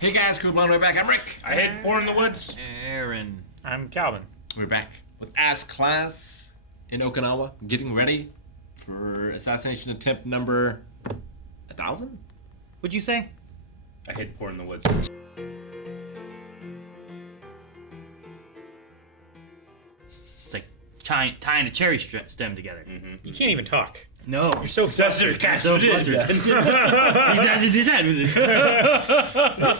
Hey guys, Crew Blown, we're back. I'm Rick. I hate Born in the Woods. Aaron. I'm Calvin. We're back with As Class in Okinawa, getting ready for assassination attempt number 1,000? What'd you say? I hate Born in the Woods. It's like tying a cherry stem together. You can't even talk. No. You're so flustered. So flustered. He's had to do that.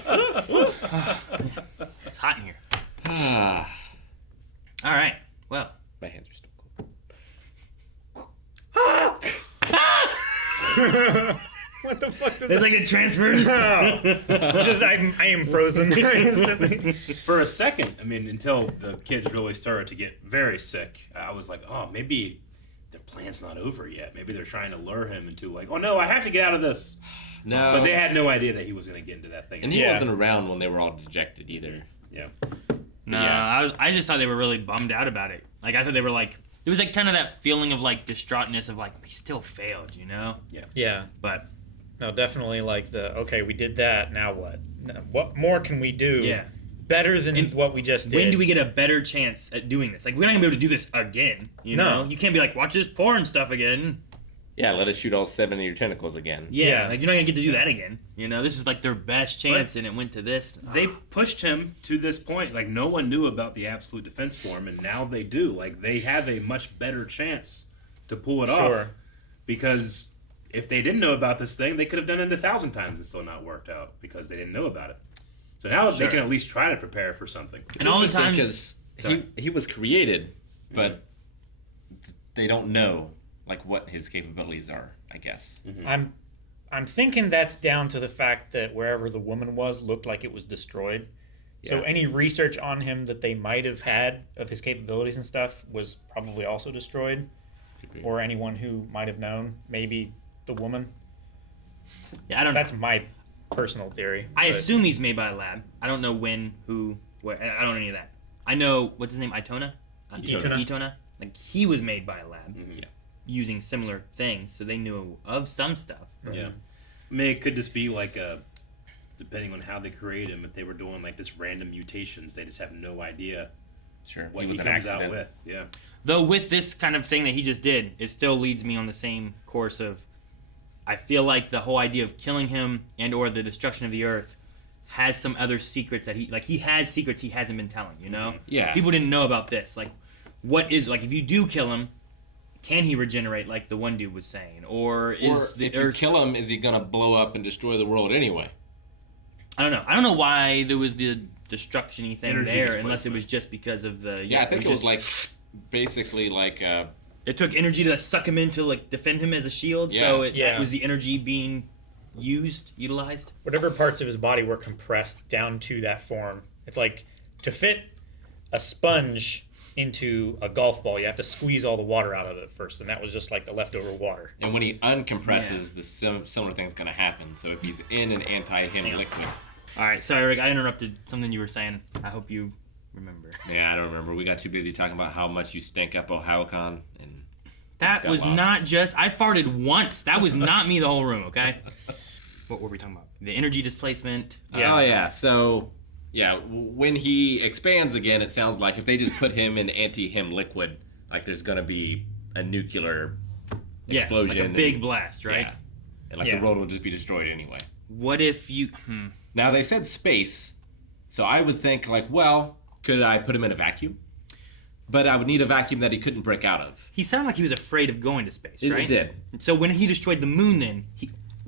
It's hot in here. All right. Well. My hands are still cold. What the fuck does There's that like a transfer. Just I am frozen instantly. For a second, I mean, until the kids really started to get very sick, I was like, oh, maybe their plan's not over yet. Maybe they're trying to lure him into like, oh no, I have to get out of this. No. But they had no idea that he was going to get into that thing. And he Yeah. wasn't around when they were all dejected either. Yeah. No, Yeah. I just thought they were really bummed out about it. Like I thought they were like, it was like kind of that feeling of like distraughtness of like we still failed, you know? Yeah. But No, definitely like okay, we did that, now what? What more can we do? yeah. Better than what we just did. When do we get a better chance at doing this? Like we're not gonna be able to do this again. You know? You can't be like, watch this porn stuff again. Yeah, let us shoot all 7 of your tentacles again. Yeah, like you're not gonna get to do that again. You know, this is like their best chance, and it went to this. They pushed him to this point. Like, no one knew about the absolute defense form, and now they do. Like, they have a much better chance to pull it off. Because if they didn't know about this thing, they could have done it 1,000 times and still not worked out because they didn't know about it. So now they can at least try to prepare for something. And all the Interesting, times 'cause he was created, but they don't know like what his capabilities are, I guess. I'm thinking that's down to the fact that wherever the woman was looked like it was destroyed. So Yeah. any research on him that they might have had of his capabilities and stuff was probably also destroyed. Or anyone who might have known. Maybe the woman. Yeah, I don't know. That's my personal theory. I but- assume he's made by a lab. I don't know when, who, where. I don't know any of that. I know what's his name, Itona. Itona. Like he was made by a lab using similar things, so they knew of some stuff. Yeah. I mean, it could just be like depending on how they create him, if they were doing like just random mutations, they just have no idea Sure, what he was he an comes accident. out with. Yeah. Though with this kind of thing that he just did, it still leads me on the same course of I feel like the whole idea of killing him and or the destruction of the earth has some other secrets that he has secrets he hasn't been telling, you know? Yeah. People didn't know about this. Like what is like if you do kill him, can he regenerate like the one dude was saying? Or is the if earth you kill him, is he gonna blow up and destroy the world anyway? I don't know. I don't know why there was the destruction-y thing Energy there, displacement. unless it was just because of the Yeah, I think it was just- like basically like it took energy to suck him in to like defend him as a shield, Yeah. so Yeah. that was the energy being utilized. Whatever parts of his body were compressed down to that form. It's like to fit a sponge into a golf ball, you have to squeeze all the water out of it first, and that was just like the leftover water. and when he uncompresses, the similar thing's gonna happen. So if he's in an anti-him liquid, All right, sorry, Rick, I interrupted something you were saying. I hope you remember. yeah, I don't remember. We got too busy talking about how much you stank up OhioCon, and That got was lost. not just I farted once. That was not me the whole room. Okay. What were we talking about? The energy displacement. Yeah. Oh yeah, so yeah, when he expands again, it sounds like if they just put him in anti-him liquid, like there's gonna be a nuclear explosion, like a big blast, right? Yeah, and like Yeah. the world will just be destroyed anyway. What if you? Now they said space, so I would think like, well, could I put him in a vacuum? But I would need a vacuum that he couldn't break out of. He sounded like he was afraid of going to space, right? It did. So when he destroyed the moon, then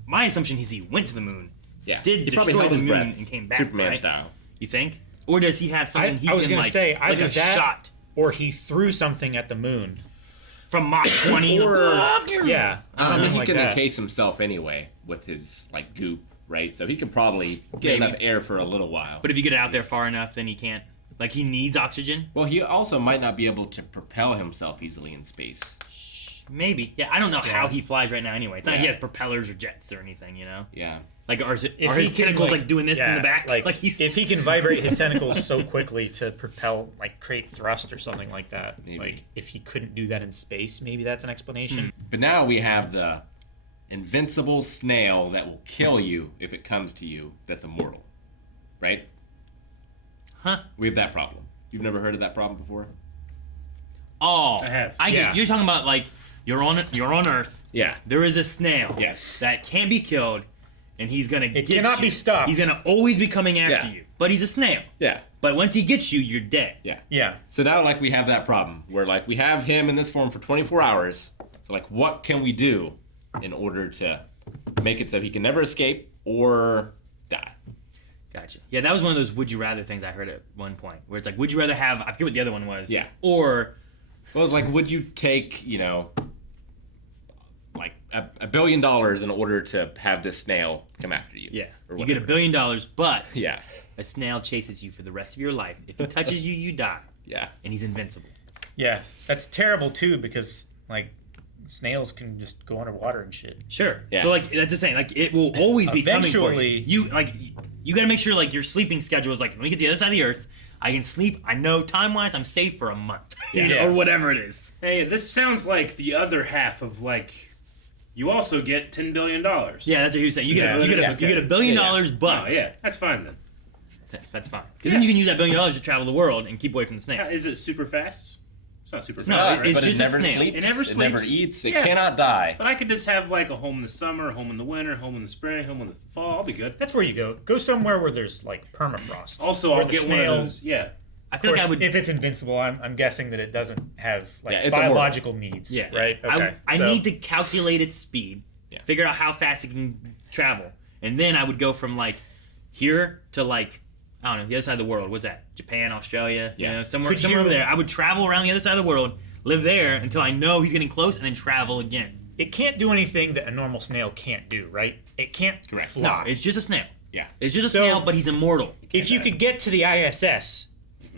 my assumption is he went to the moon. Yeah, Did he probably destroy held the his moon breath, and came back, Superman right? style. You think? Or does he have something he I was can gonna like, say like either a that shot or he threw something at the moon. from Mach 20? Yeah, I mean, something he like can that. encase himself anyway with his like goop, right? So he can probably get Maybe. enough air for a little while. But if you get it out there far enough, then he can't. Like he needs oxygen. Well, he also might not be able to propel himself easily in space. Maybe. Yeah, I don't know how he flies right now. Anyway, it's not like he Yeah. has propellers or jets or anything. You know. Yeah. Like are If his he can, tentacles like doing this in yeah, the back? Like he's, if he can vibrate his tentacles so quickly to propel, like create thrust or something like that. Maybe. Like if he couldn't do that in space, maybe that's an explanation. But now we have the invincible snail that will kill you if it comes to you that's immortal. We have that problem. You've never heard of that problem before? Oh, I have. get, you're talking about like you're on Earth. Yeah. There is a snail. Yes. That can't be killed, and he's gonna. It cannot be stopped. He's gonna always be coming after Yeah. you. But he's a snail. Yeah. But once he gets you, you're dead. Yeah. Yeah. So now, like, we have that problem where, like, we have him in this form for 24 hours. So, like, what can we do in order to make it so he can never escape or die? Gotcha. Yeah, that was one of those would you rather things I heard at one point, where it's like, would you rather have? I forget what the other one was. Yeah. Or, Well, it's like, would you take, you know, like $1 billion in order to have this snail come after you? yeah, Or you get whatever. $1 billion, but Yeah. a snail chases you for the rest of your life. If he touches you, you die, Yeah. and he's invincible. Yeah. That's terrible too because like snails can just go underwater and shit. Sure. Yeah. So like that's just saying, like it will always be coming for Eventually- you. You got to make sure like your sleeping schedule is like when we get to the other side of the earth, I can sleep. I know time wise, I'm safe for a month, you know, Yeah. or whatever it is. Hey, this sounds like the other half of like. You also get $10 billion. Yeah, that's what he was saying. You get Yeah, you get okay. $1 billion, Yeah. but Oh, yeah, that's fine then. that's fine. Because then you can use that $1 billion to travel the world and keep away from the snake. Is it super fast? It's not super No, fast. right? it's but just it a never snail. sleeps. It never It never sleeps. eats. It Yeah. cannot die. But I could just have like a home in the summer, home in the winter, home in the spring, home in the fall. I'll be good. That's where you go. Go somewhere where there's like permafrost. Also, Where I'll the get one snail- of those. Yeah. I Of feel course, like I would. if it's invincible, I'm guessing that it doesn't have like Yeah, it's immortal. biological needs. Yeah. Right. Okay. I so- need to calculate its speed, Yeah. figure out how fast it can travel, and then I would go from like here to like I don't know the other side of the world. What's that? Japan, Australia, Yeah. you know, somewhere Could somewhere you- over there. I would travel around the other side of the world, live there until I know he's getting close, and then travel again. It can't do anything that a normal snail can't do. Right. It can't Correct. fly. No, it's just a snail. Yeah. It's just a So- snail, but he's immortal. If you could get to the ISS,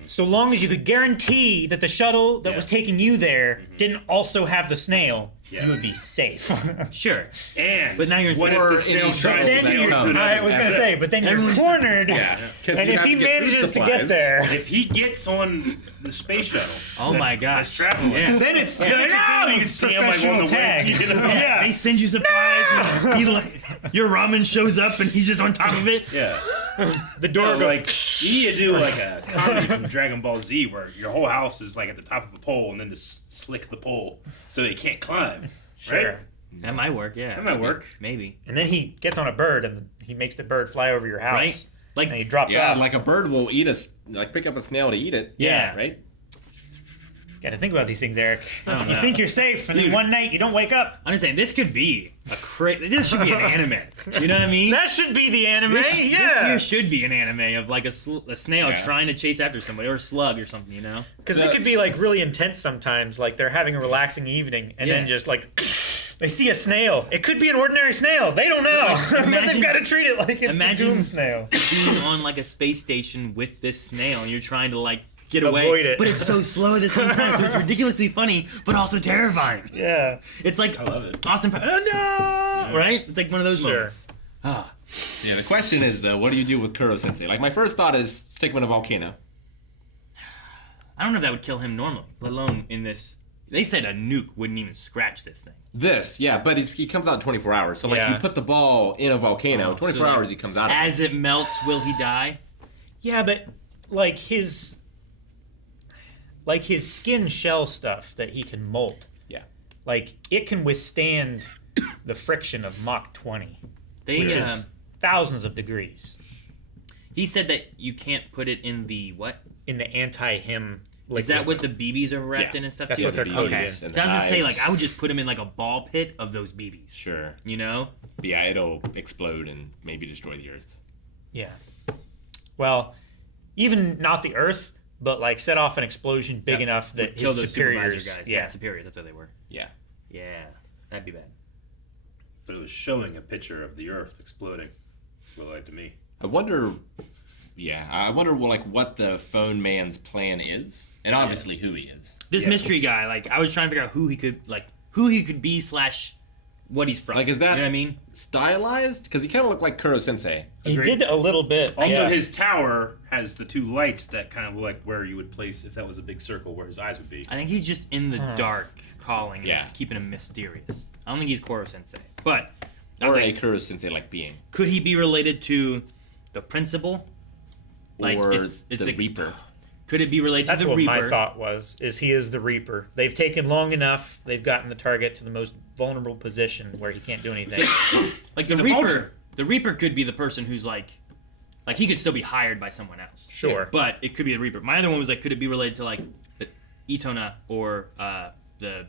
so long as you could guarantee that the shuttle that Yeah. was taking you there didn't also have the snail, Yeah. you would be safe. Sure. And But now you're in what if space. the snail Or tries in to the make it shuttle. to I another was gonna planet? say, but then you're Everyone's- cornered. Yeah. 'Cause And you if have he to get food manages to get supplies. there, If he gets on the space shuttle, Oh my gosh. that's traveling. Yeah. then it's You're like, it's a "No!" game You of can see him like on professional the tag. way. You know? Yeah. They send you supplies. He your ramen shows up and he's just on top of it. Yeah. The door Or goes. like you need to do like a comedy from Dragon Ball Z where your whole house is like at the top of a pole and then just slick the pole so they can't climb. Sure. Right? That might work. Yeah. That might work. Maybe. And then he gets on a bird and he makes the bird fly over your house. Right. Like And he drops Yeah, off. like a bird will eat like pick up a snail to eat it. Yeah. Right? Got to think about these things, Eric. I don't You know. think you're safe, and then Dude. one night you don't wake up. I'm just saying, this could be a crazy. This should be an anime. You know what I mean? That should be the anime. this Yeah. here should be an anime of like a snail Yeah. trying to chase after somebody or a slug or something. You know? Because So- it could be like really intense sometimes. Like they're having a relaxing evening, and then Yeah. just like they see a snail. It could be an ordinary snail. They don't know, but imagine- they've got to treat it like it's imagine- the doom snail. Being on like a space station with this snail and you're trying to like get away, Avoid it. but it's so slow at the same time, so it's ridiculously funny but also terrifying. Yeah. It's like I love it. Austin. Oh no! Right? It's like one of those Sure. moments. Ah. Yeah, the question is though, what do you do with Koro Sensei? Like my first thought is stick him in a volcano. I don't know if that would kill him normally, let alone in this. They said a nuke wouldn't even scratch this thing. This, yeah, but he comes out in 24 hours. So like Yeah. you put the ball in a volcano, Oh, 24 so hours he comes out of it. As it melts, will he die? Yeah, but like his skin shell stuff that he can molt, Yeah. like it can withstand the friction of Mach 20, They, which is thousands of degrees he said that you can't put it in the what? in the anti-him. Is that what the BBs are wrapped Yeah, in and stuff that's too? what they're coated Okay. in. And the I was gonna say knives. like I would just put him in like a ball pit of those BBs. Sure. You know? But yeah, it'll explode and maybe destroy the earth. Yeah. Well, even not the Earth, but like set off an explosion big enough that Kill his those superiors. supervisor guys. Yeah. Superiors. That's what they were. Yeah. Yeah, that'd be bad. But it was showing a picture of the Earth exploding. Well, like to me. I wonder what the phone man's plan is. And obviously who he is. This Yeah. mystery guy, like I was trying to figure out who he could be / what he's from. Like, is that- you know what I mean? Stylized? Because he kind of looked like Koro Sensei. He Agreed. did a little bit. Also, yeah. his tower has the two lights that kind of look like where you would place if that was a big circle where his eyes would be. I think he's just in the dark calling and Yeah. just keeping him mysterious. I don't think he's Koro Sensei. But I Or was a like, Koro Sensei like being. could he be related to the principal? Like or it's the a Reaper. Could it be related That's to the what Reaper? my thought was. Is he is the Reaper? They've taken long enough. They've gotten the target to the most vulnerable position where he can't do anything. Like the He's a Reaper. vulture. The Reaper could be the person who's like he could still be hired by someone else. Sure. But it could be the Reaper. My other one was like, could it be related to like Itona or the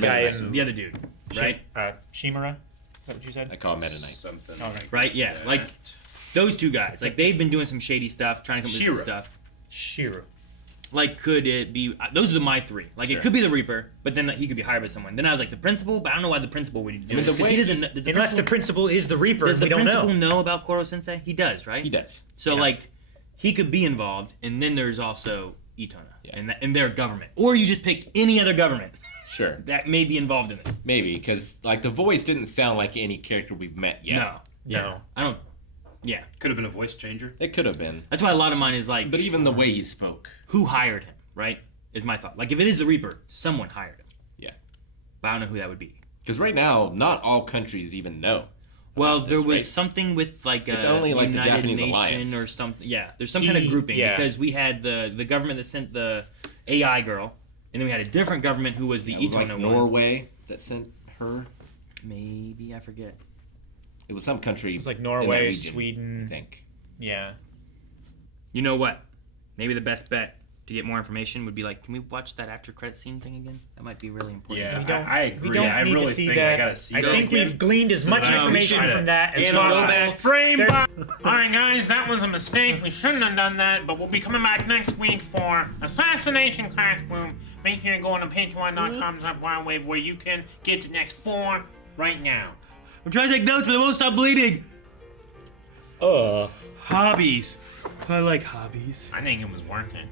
guy in the other dude, right? Shimura. Is that what you said? I call him Meta Knight. Something. Okay. Right? Yeah. Like those two guys. Like they've been doing some shady stuff, trying to come up with Shira. some stuff. Shiru. Like, could it be? Those are my three. Like, Sure. it could be the Reaper, but then he could be hired by someone. Then I was like, the principal, but I don't know why the principal would do I mean, it. the 'Cause way he doesn't. he- Does Unless the principal is the Reaper, does the we don't principal know. know about Koro Sensei? He does, right? He does. So Yeah. like, he could be involved, and then there's also Itona Yeah. and their government, or you just pick any other government Sure. that may be involved in this. Maybe, because like the voice didn't sound like any character we've met yet. No, No. I don't. Yeah, Could have been a voice changer. It could have been. that's why a lot of mine is like, But even the way he spoke. who hired him, right? Is my thought. Like, if it is the Reaper, someone hired him, Yeah. but I don't know who that would be. Because right now, not all countries even know. Well, about there this, was right? something with like It's a only like the United Japanese Nation alliance. or something. Yeah, there's some kind of grouping yeah. because we had the government that sent the AI girl, and then we had a different government who was the It was like Itona one. Norway that sent her. Maybe I forget. It was some country. It was like in that Norway, region, Sweden. I think. Yeah. You know what? Maybe the best bet to get more information would be like, can we watch that after credit scene thing again? That might be really important. Yeah, We don't, I agree. We don't I need really to see think that. I gotta see I that think again. we've gleaned as much No, we information should. from that as Yeah, possible. go back. Frame There's- Alright guys, that was a mistake. We shouldn't have done that, but we'll be coming back next week for Assassination Classroom. Make sure you go on to patreon.com/wildwave where you can get the next 4 right now. I'm trying to take notes, but it won't stop bleeding. Hobbies. I like hobbies. I think it was working.